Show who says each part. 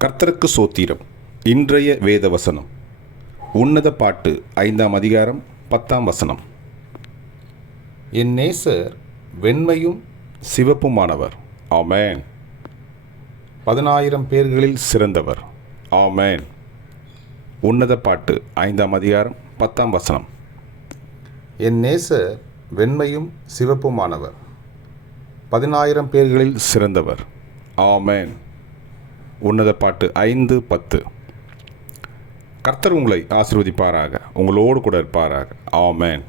Speaker 1: கர்த்தருக்கு சோத்திரம். இன்றைய வேத வசனம் உன்னத பாட்டு ஐந்தாம் அதிகாரம் பத்தாம் வசனம். என் நேசர் வெண்மையும் சிவப்புமானவர். ஆமேன். பதினாயிரம் பேர்களில் சிறந்தவர். ஆமேன். உன்னத பாட்டு ஐந்தாம் அதிகாரம் பத்தாம் வசனம். என் நேசர் வெண்மையும் சிவப்புமானவர். பதினாயிரம் பேர்களில் சிறந்தவர். ஆமேன். உன்னத பாட்டு ஐந்து பத்து. கர்த்தர் உங்களை ஆசீர்வதிப்பாராக. உங்களோடு கூட இருப்பாராக. ஆமேன்.